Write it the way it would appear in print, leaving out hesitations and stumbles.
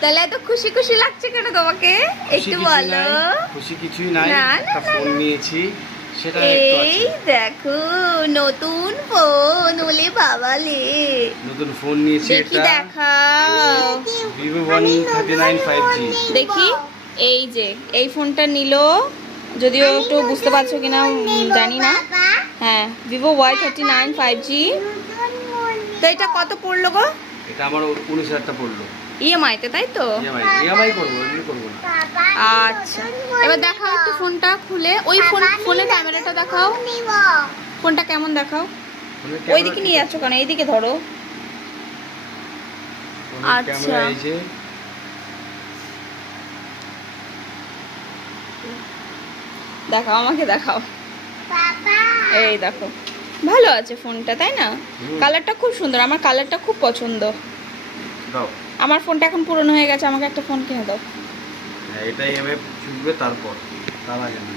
তাহলে এত খুশি খুশি লাগছে কেন তোমাকে একটু বলো। খুশি কিছুই নাই, না, একটা না, ফোন না। নিয়েছি সেটা একটু এই আছে। দেখো নতুন ফোন, ওলে বাবালে। নতুন ফোন নিয়েছি, দেখি এটা দেখাও, Vivo Y39 5G। দেখি। এই যে এই ফোনটা নিল, যদিও একটু বুঝতে পারছো কিনা জানি না। হ্যাঁ, Vivo Y39 5G। তো এটা কত পড়লো গো? এটা আমার 19,000 টাকা পড়লো ইএমআইতে, তাই তো? ইএমআই করবো, এমনি করবো না। আচ্ছা, এবার দেখাও একটু ফোনটা খুলে, ওই ফোনের ক্যামেরাটা দেখাও, ফোনটা কেমন দেখাও। ফোনের ওইদিকে ক্যামেরা নিয়ে ঠিক যাচ্ছ কেন, এইদিকে ধরো। আছে। ফোনের আচ্ছা। ক্যামেরা এই যে, দেখাও, আমাকে দেখাও। এই দেখো, ভালো আছে ফোনটা, তাই না? কালারটা খুব সুন্দর, আমার কালারটা খুব পছন্দ। দাও। আমার ফোনটা এখন পুরনো হয়ে গেছে, আমাকে একটা ফোন কিনে দাও। হ্যাঁ, এটা ইএমআই চুকবে তারপর, তার আগে না।